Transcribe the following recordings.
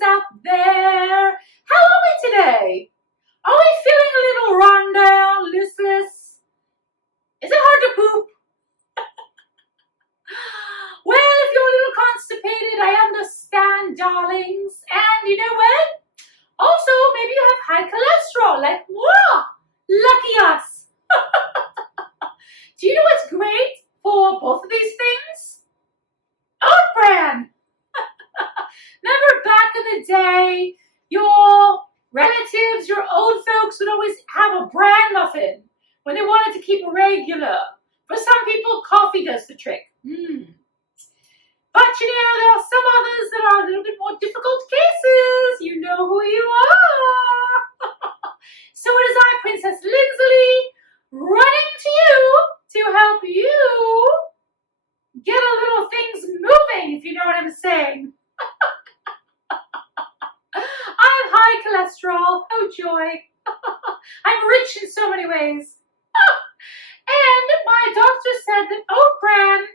things out there. How are we today? Are we feeling a little run down, listless? Is it hard to poop? Well, if you're a little constipated, I understand, darlings. And you know what? Also, maybe you have high cholesterol, like moi. Lucky us. Do you know what's great for both of these things? Oat bran. Remember back in the day, your relatives, your old folks would always have a bran muffin when they wanted to keep it regular. For some people, coffee does the trick. But you know, there are some others that are a little bit more difficult cases. You know who you are. So it is I, Princess Lindsley, running to you to help you get a little things moving, if you know what I'm saying. I have high cholesterol. Oh joy. I'm rich in so many ways. And my doctor said that oat bran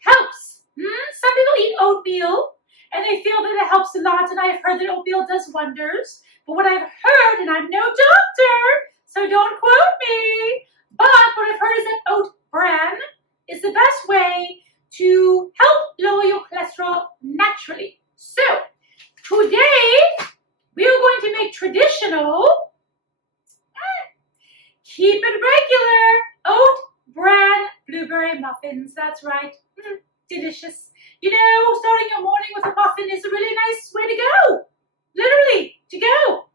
helps. Some people eat oatmeal and they feel that it helps a lot, and I've heard that oatmeal does wonders. But what I've heard, and I'm no doctor, so don't quote me, but what I've heard is that oat bran is the best way to help lower your cholesterol naturally. So today we are going to make traditional, keep it regular, oat bran blueberry muffins. That's right. Delicious. You know, starting your morning with a muffin is a really nice way to go. Literally, to go.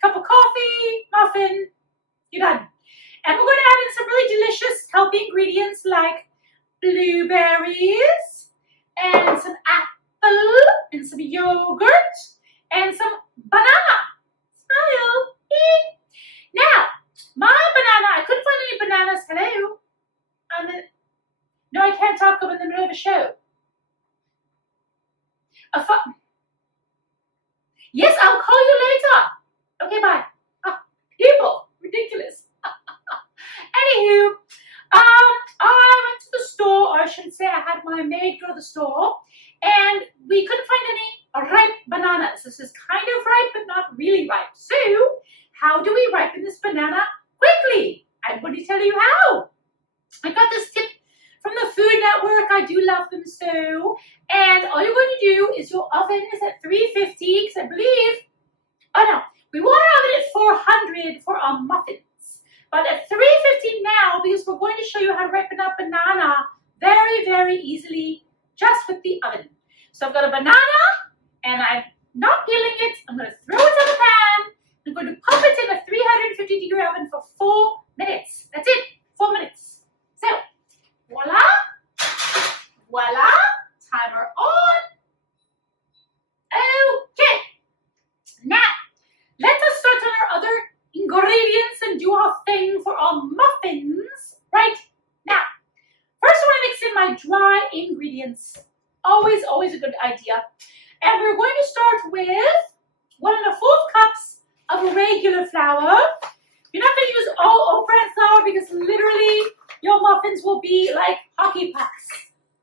Cup of coffee, muffin, you're done. And we're going to add in some really delicious, healthy ingredients like blueberries and some apple and some yogurt and some banana. Smile. Now, my banana, I couldn't find any bananas. Hello. No, I can't talk. I'm in the middle of a show. Yes, I'll call you later. Okay, bye. People, ridiculous. Anywho, I went to the store, or I should say I had my maid go to the store, and we couldn't find any ripe bananas. This is kind of ripe, but not really ripe. So, how do we ripen this banana quickly? I'm going to tell you how. I got this tip from the Food Network. I do love them so. And all you're going to do is your oven is at 350, because I believe, we want our oven at 400 for our muffins. But at 350 now, because we're going to show you how to ripen up banana very, very easily just with the oven. So I've got a banana, and I'm not peeling it. I'm going to throw it in the pan. I'm going to pop it in a 350-degree oven for 4 minutes. That's it, 4 minutes. So, voila, voila, timer on. Okay, now let us start on our other ingredients and do our thing for our muffins right now. First, I want to mix in my dry ingredients. Always, always a good idea. And we're going to start with 1 1/4 cups of regular flour. You're not going to use all oat bran flour because literally your muffins will be like hockey pucks.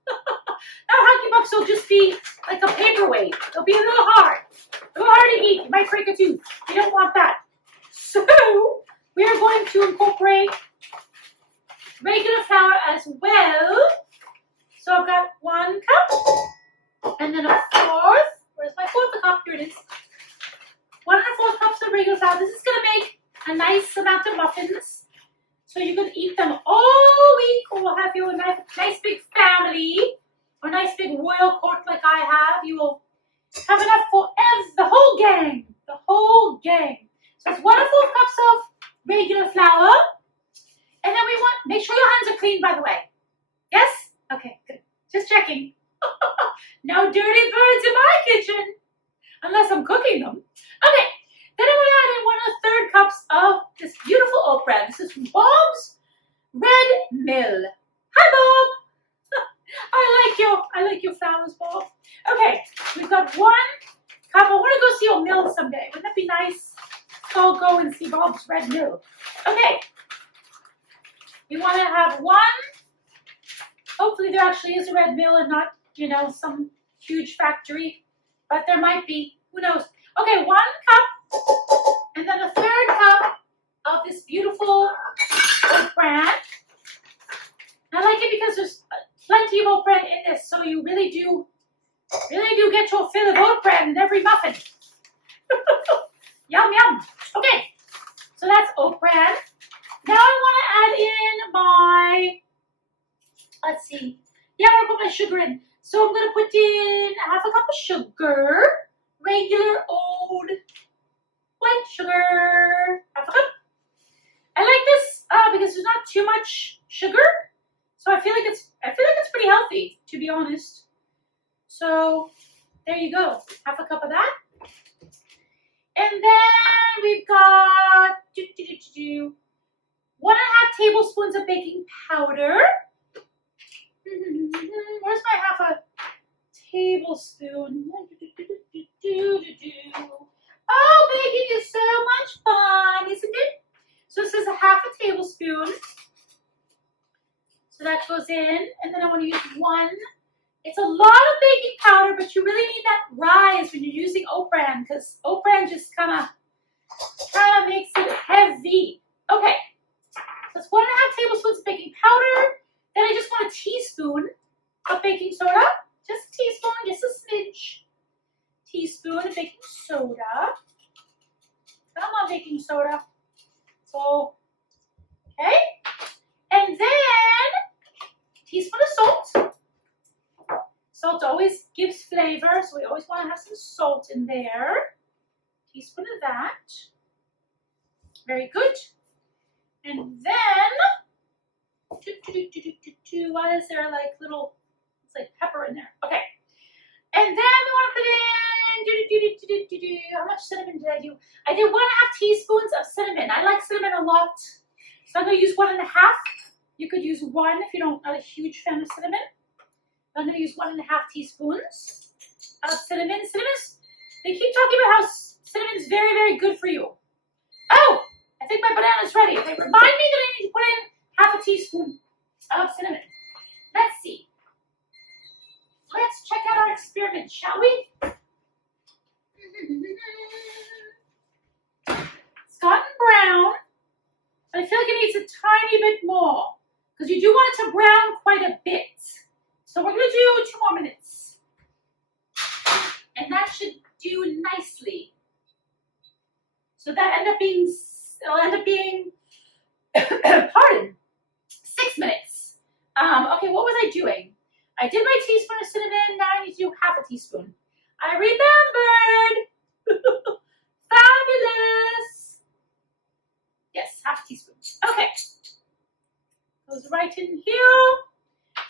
Now hockey pucks will just be like a paperweight. They'll be a little hard. A little hard to eat. You might break a tooth. You don't want that. So we are going to incorporate regular flour as well. So I've got 1 cup and then a 4th. Where's my 4th cup? Here it is. 1 1/4 cups of regular flour. This is going to make a nice amount of muffins. So you can eat them all week, or have your nice big family, or nice big royal court like I have. You will have enough for the whole gang. The whole gang. So it's 1 1/4 cups of regular flour. And then we want, make sure your hands are clean, by the way. Yes? Okay, good. Just checking. No dirty birds in my kitchen. Unless I'm cooking them. Okay. Then I'm going to add in 1 1/3 cups of this beautiful oat bran. This is from Bob's Red Mill. Hi, Bob. I like your flowers, Bob. Okay, we've got 1 cup. I want to go see your mill someday. Wouldn't that be nice? So go and see Bob's Red Mill. Okay. We want to have 1. Hopefully there actually is a red mill and not, some huge factory, but there might be. Who knows? Okay, 1 cup, and then a 3rd cup of this beautiful oat bran. I like it because there's plenty of oat bran in this, so you really do get your fill of oat bran in every muffin. Yum, yum. Okay, so that's oat bran. Now I want to add in my, let's see. Yeah, I'm going to put my sugar in. So I'm going to put in 1/2 cup of sugar, regular old white sugar, 1/2 cup. I like this because there's not too much sugar, so I feel like it's pretty healthy, to be honest. So there you go, 1/2 cup of that, and then we've got 1 1/2 tablespoons of baking powder. Where's my 1/2 tablespoon? Oh, baking is so much fun, isn't it? So this is 1/2 tablespoon. So that goes in, and then I want to use 1. It's a lot of baking powder, but you really need that rise when you're using oat bran, because oat bran just kind of makes it heavy. Okay, so it's 1 1/2 tablespoons of baking powder. Then I just want a teaspoon of baking soda. Just a teaspoon, just a smidge. Teaspoon of baking soda. Come on, baking soda. So, okay. And then, teaspoon of salt. Salt always gives flavor, so we always want to have some salt in there. Teaspoon of that. Very good. And then, why is there like little, it's like pepper in there. Okay. And then we want to put in, how much cinnamon did I do? I did 1 1/2 teaspoons of cinnamon. I like cinnamon a lot. So I'm going to use 1 1/2. You could use 1 if you're not a huge fan of cinnamon. I'm going to use 1 1/2 teaspoons of cinnamon. They keep talking about how cinnamon is very, very good for you. Oh, I think my banana's ready. Okay, remind me that I need to put in 1/2 teaspoon of cinnamon. Let's see. Let's check out our experiment, shall we? It's gotten brown, but I feel like it needs a tiny bit more because you do want it to brown quite a bit. So we're going to do 2 more minutes. And that should do nicely. So that it'll end up being, pardon, 6 minutes. Okay, what was I doing? I did my teaspoon of cinnamon, now I need to do 1/2 teaspoon. I remembered! Fabulous! Yes, 1/2 teaspoon. Okay. Goes right in here.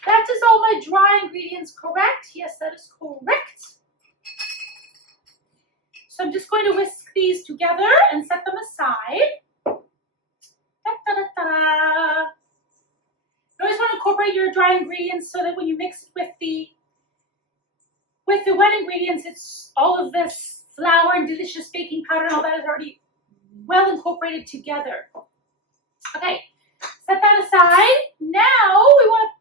That is all my dry ingredients correct? Yes, that is correct. So I'm just going to whisk these together and set them aside. Da-da-da-da. You always want to incorporate your dry ingredients so that when you mix it with the wet ingredients, it's all of this flour and delicious baking powder and all that is already well incorporated together. Okay, set that aside. Now we want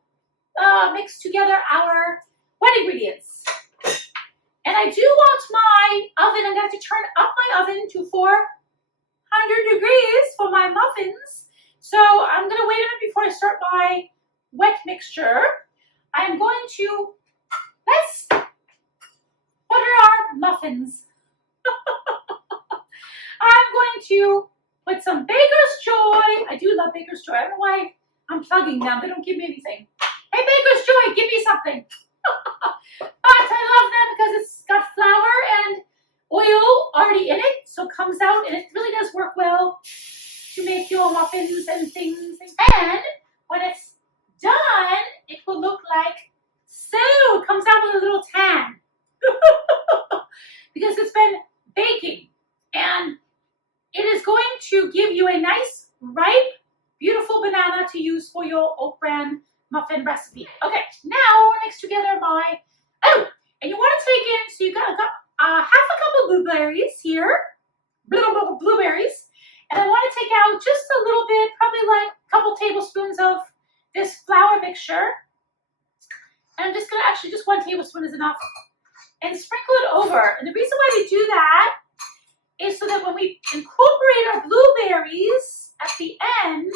to mix together our wet ingredients. And I do want my oven, I'm going to have to turn up my oven to 400 degrees for my muffins. So I'm going to wait a minute before I start my wet mixture. I'm going to, let's butter our muffins. I'm going to put some Baker's Joy. I do love Baker's Joy. I don't know why I'm plugging them. They don't give me anything. Hey, Baker's Joy, give me something. But I love them because it's got flour and oil already in it. So it comes out and it really does work well to make your muffins and things. And when it's done, it will look like so. It comes out with a little tan. Because it's been baking. And it is going to give you a nice, ripe, beautiful banana to use for your oat bran muffin recipe. Okay, now we'll mix together my, and you want to take in, so you've got 1/2 cup of blueberries here, blueberries, and I want to take out just a little bit, probably like a couple tablespoons of this flour mixture. And I'm just going to, actually just 1 tablespoon is enough. and sprinkle it over. And the reason why we do that is so that when we incorporate our blueberries at the end,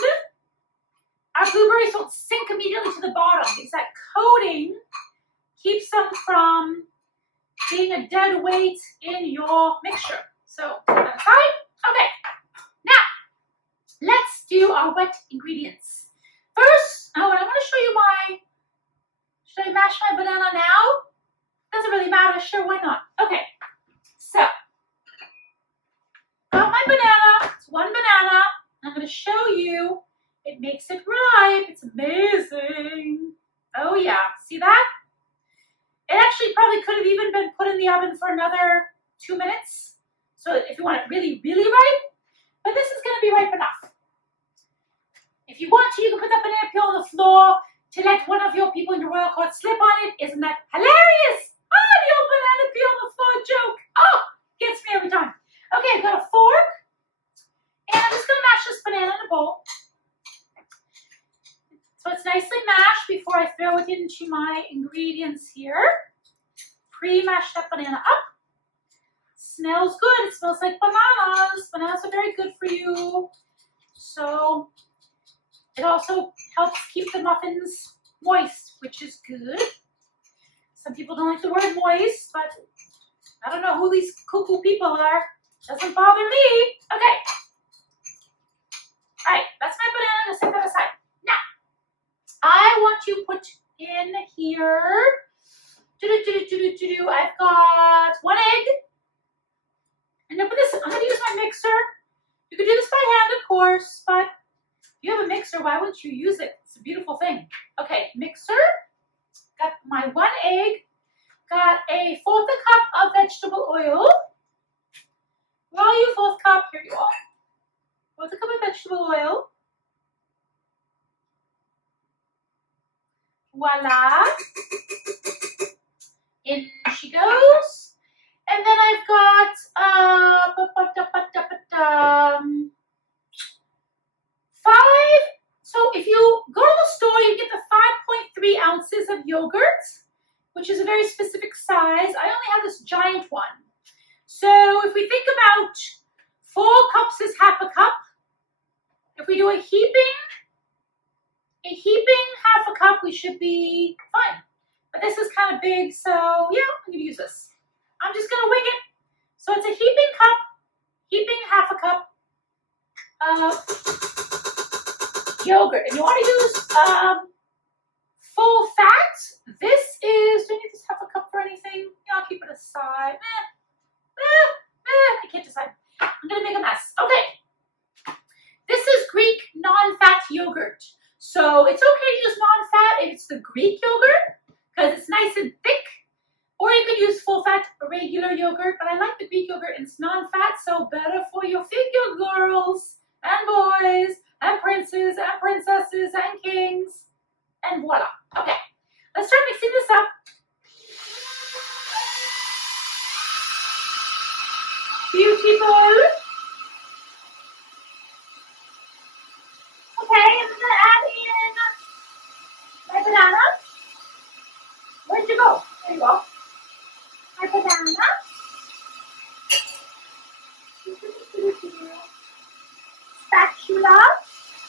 our blueberries don't sink immediately to the bottom because that coating keeps them from being a dead weight in your mixture. So, put that aside. Okay, now let's do our wet ingredients. First, I want to show you should I mash my banana now? Doesn't really matter, sure, why not? Okay, so, got my banana, it's one banana. I'm going to show you, it makes it ripe, it's amazing. Oh yeah, see that? It actually probably could have even been put in the oven for another 2 minutes. So if you want it really, really ripe, but this is going to be ripe enough. If you want to, you can put that banana peel on the floor to let one of your people in your royal court slip on it. Isn't that hilarious? Oh, the old banana peel on the floor joke. Oh, gets me every time. Okay, I've got a fork, and I'm just going to mash this banana in a bowl. So it's nicely mashed before I throw it into my ingredients here. Pre-mash that banana up. Smells good. It smells like bananas. Bananas are very good for you. So it also helps keep the muffins moist, which is good. Some people don't like the word moist, but I don't know who these cuckoo people are. Doesn't bother me. Okay. All right, that's my banana. I'm gonna set that aside. Now, I want to put in here, I've got 1 egg. And I'm gonna use my mixer. You can do this by hand, of course, but if you have a mixer, why wouldn't you use it? It's a beautiful thing. Okay, mixer, got my 1 egg, got a 1/4 cup of vegetable oil. Where are you, 4th cup? Here you are. 1/4 cup of vegetable oil. Voila. In she goes. And then I've got 5. So if you go to the store, you get the 5.3 ounces of yogurt, which is a very specific size. I only have this giant one. So if we think about 4 cups is half a cup. If we do a heaping 1/2 cup, we should be fine. But this is kind of big, so yeah, I'm going to use this. I'm just going to wing it. So it's a heaping 1/2 cup of yogurt. And you want to use full fat. This is, do I need this 1/2 cup for anything? Yeah, I'll keep it aside. I can't decide. I'm going to make a mess. Okay. This is Greek non-fat yogurt. So it's okay to use non-fat if it's the Greek yogurt because it's nice and thick. Or you can use full-fat regular yogurt, but I like the Greek yogurt and it's non-fat, so better for your figure girls and boys and princes and princesses and kings. And voila. Okay, let's start mixing this up. Beautiful. Okay, I'm going to add in my banana. Where'd you go? There you go. My banana. Spatula.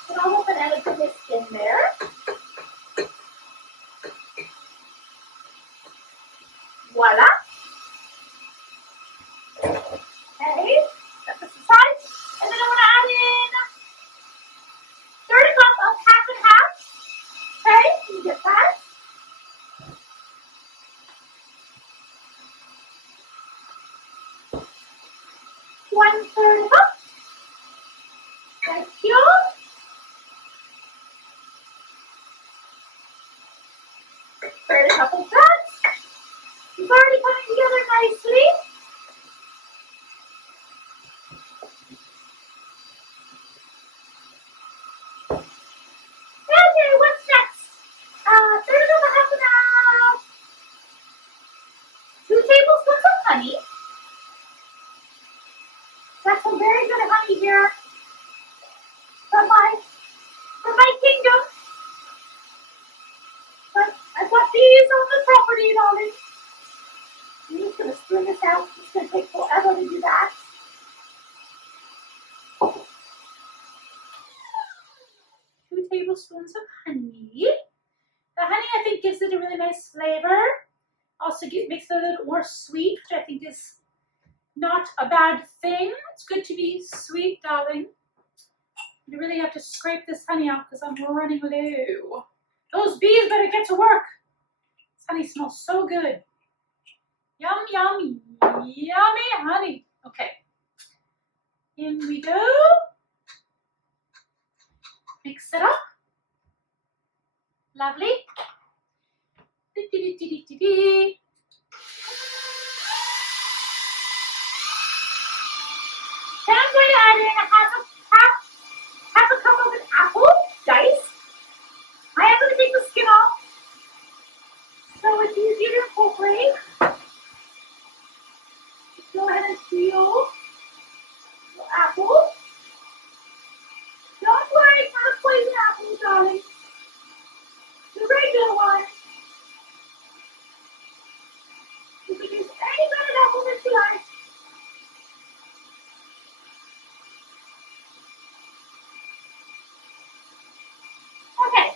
Put all the banana goodness in there. Voila. Okay, set this aside. And then I'm going to add in 30 cups of 1/2 and 1/2. Okay, you get that? One-third cup. Thank you. Third cup of that. It's already coming together nicely. Okay, what's next? Third cup of 1/2. 2 tablespoons of honey. Got some very good honey here from my kingdom. But I've got bees on the property, darling. I'm just going to spoon this out. It's going to take forever to do that. 2 tablespoons of honey. The honey, I think, gives it a really nice flavor. Also makes it a little bit more sweet, which I think is not a bad thing. It's good to be sweet, darling. You really have to scrape this honey out because I'm running low. Those bees better get to work. This honey smells so good. Yum, yum, yummy honey. Okay. In we go. Mix it up. Lovely. Then I'm going to add in half a cup of an apple diced. I am going to take the skin off so it's easier to incorporate. Just go ahead and peel the apple. Don't worry, it's not a poison apple, darling. The regular one. You can use any kind of apple that you like. Okay.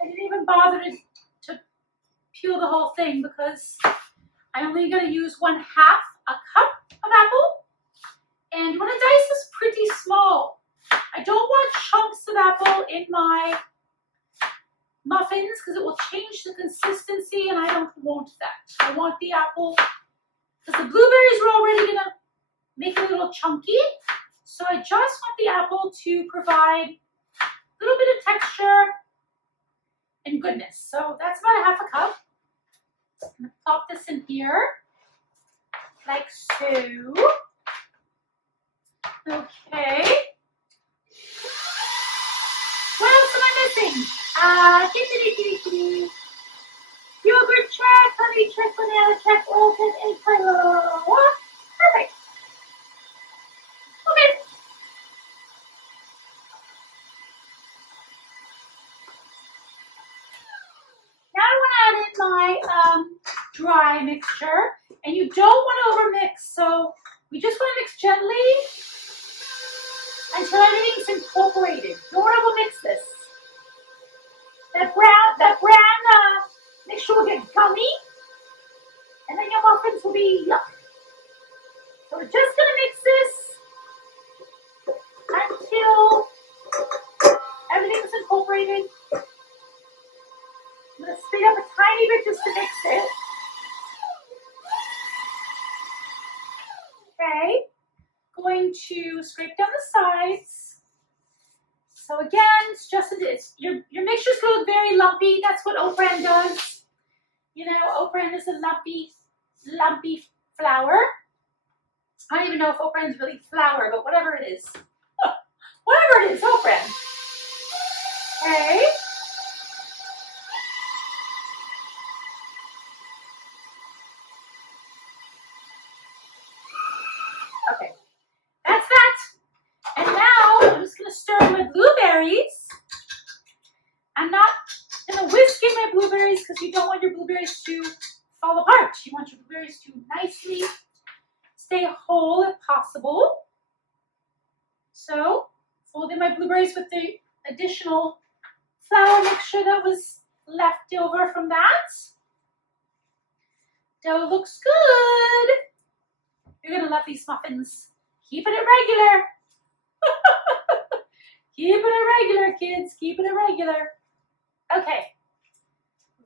I didn't even bother to peel the whole thing because I'm only going to use 1/2 a cup of apple. And you want to dice this pretty small. I don't want chunks of apple in my muffins because it will change the consistency and I don't want that. I want the apple, because the blueberries are already going to make it a little chunky. So I just want the apple to provide a little bit of texture and goodness. So that's about 1/2 cup. I'm going to pop this in here, like so. Okay. What else am I missing? Yogurt check, honey check, banana check, oil check, egg check. Perfect. Okay. Now I want to add in my dry mixture, and you don't want to overmix, so we just want to mix gently until everything's incorporated. Don't overmix this. That bran mixture will get gummy, and then your muffins will be yuck. So we're just gonna mix this until everything's incorporated. I'm gonna speed up a tiny bit just to mix it. Okay, going to scrape down the sides. So again, it's just your mixture's gonna look very lumpy. That's what oat bran does. You know, oat bran is a lumpy flour. I don't even know if oat bran is really flour, but whatever it is. Whatever it is, oat bran. Okay. Okay. That's that. And now I'm just going to stir my blueberries. I'm not going to whisk in my blueberries because you don't want your blueberries to fall apart. You want your blueberries to nicely stay whole if possible. So, fold in my blueberries with the additional flour mixture that was left over from that. Dough looks good. You're going to love these muffins. Keeping it regular. Keeping it regular, kids. Keeping it regular. Okay.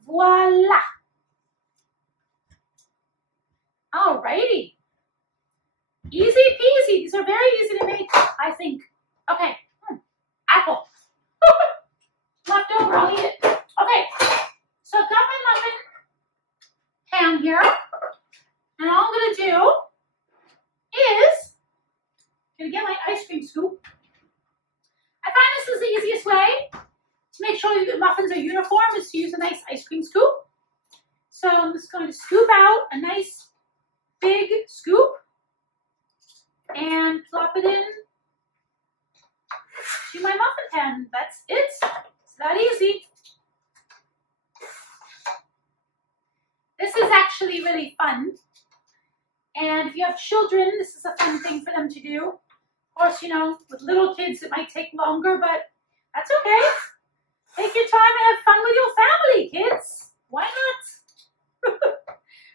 Voila. Alrighty. Easy peasy. These are very easy to make, I think. Okay. Apple. Left over, I'll eat it. Okay. So I've got my muffin pan here. And all I'm going to do is going to get my ice cream scoop. I find this is the easiest way to make sure your muffins are uniform is to use a nice ice cream scoop. So I'm just going to scoop out a nice big scoop and plop it in to my muffin pan. That's it. It's that easy. This is actually really fun. And if you have children, this is a fun thing for them to do. Of course, you know, with little kids, it might take longer, but that's okay. Take your time and have fun with your family, kids. Why not?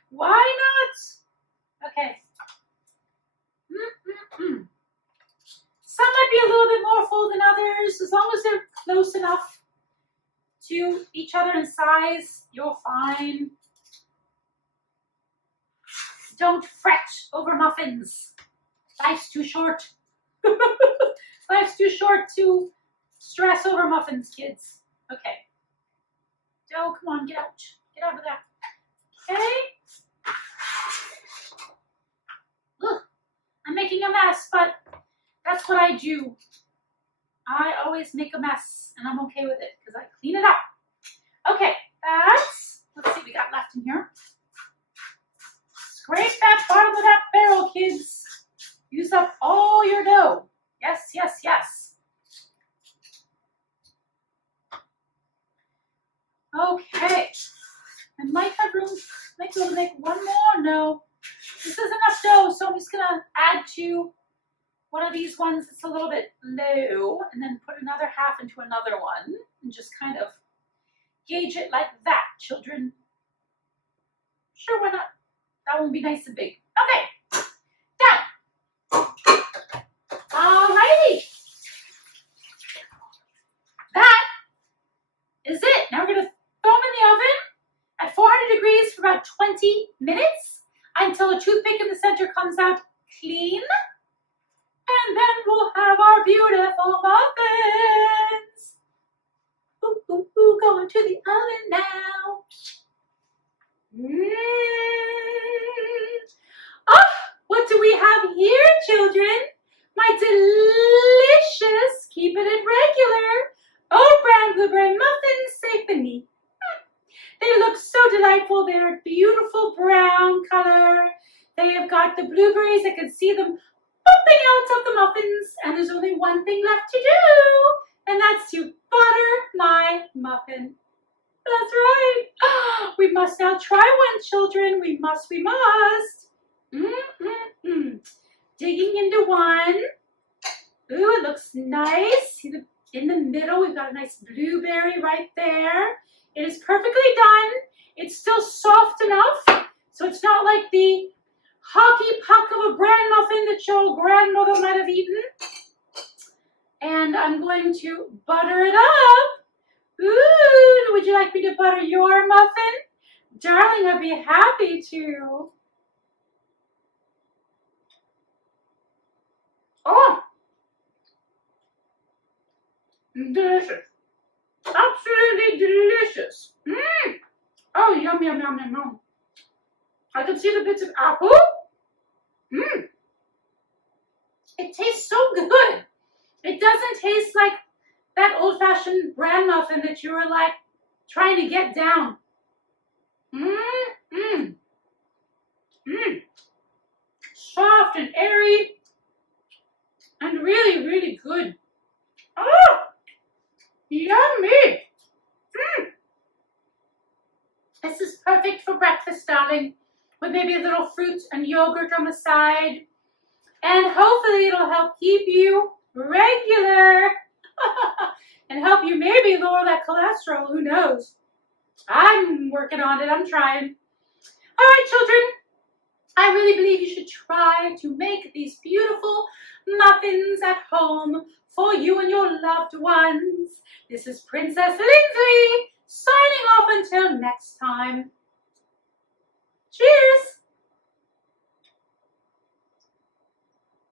Why not? Okay. Some might be a little bit more full than others. As long as they're close enough to each other in size, you're fine. Don't fret over muffins. Life's too short. Life's too short to stress over muffins, kids. Okay. Joe, come on, get out. Get out of there. Okay. Ugh, I'm making a mess, but that's what I do. I always make a mess, and I'm okay with it because I clean it up. Okay, let's see what we got left in here. Scrape that bottom of that barrel, kids. Use up all your dough. Yes, yes, yes. Okay. I might have room, might be able to make one more. No, this is enough dough, so I'm just gonna add to one of these ones that's a little bit low, and then put another half into another one, and just kind of gauge it like that, children. Sure, why not? That won't be nice and big. Okay, done. Alrighty. That is it. Now we're gonna throw them in the oven at 400 degrees for about 20 minutes until a toothpick in the center comes out clean. And then we'll have our beautiful muffins. Ooh, ooh, ooh, going to the oven now. Oh, what do we have here, children? My delicious Keepin It regular oat bran blueberry muffins, safe and me. They look so delightful. They're a beautiful brown color. They have got the blueberries. I can see them popping out of the muffins. And there's only one thing left to do, and that's to butter my muffin. That's right. We must now try one, children. We must. Digging into one. Ooh, it looks nice. See in the middle, we've got a nice blueberry right there. It is perfectly done. It's still soft enough, so it's not like the hockey puck of a bran muffin that your grandmother might have eaten. And I'm going to butter it up. Ooh, would you like me to butter your muffin? Darling, I'd be happy to. Oh, delicious. Absolutely delicious. Oh, yum, yum, yum, yum, yum. I can see the bits of apple. It tastes so good. It doesn't taste like that old-fashioned bran muffin that you were like trying to get down. Soft and airy and really, really good. Oh, yummy. This is perfect for breakfast, darling, with maybe a little fruit and yogurt on the side. And hopefully it'll help keep you regular and help you maybe lower that cholesterol. Who knows? I'm working on it. I'm trying. All right, children. I really believe you should try to make these beautiful muffins at home for you and your loved ones. This is Princess Lindsley signing off until next time. Cheers!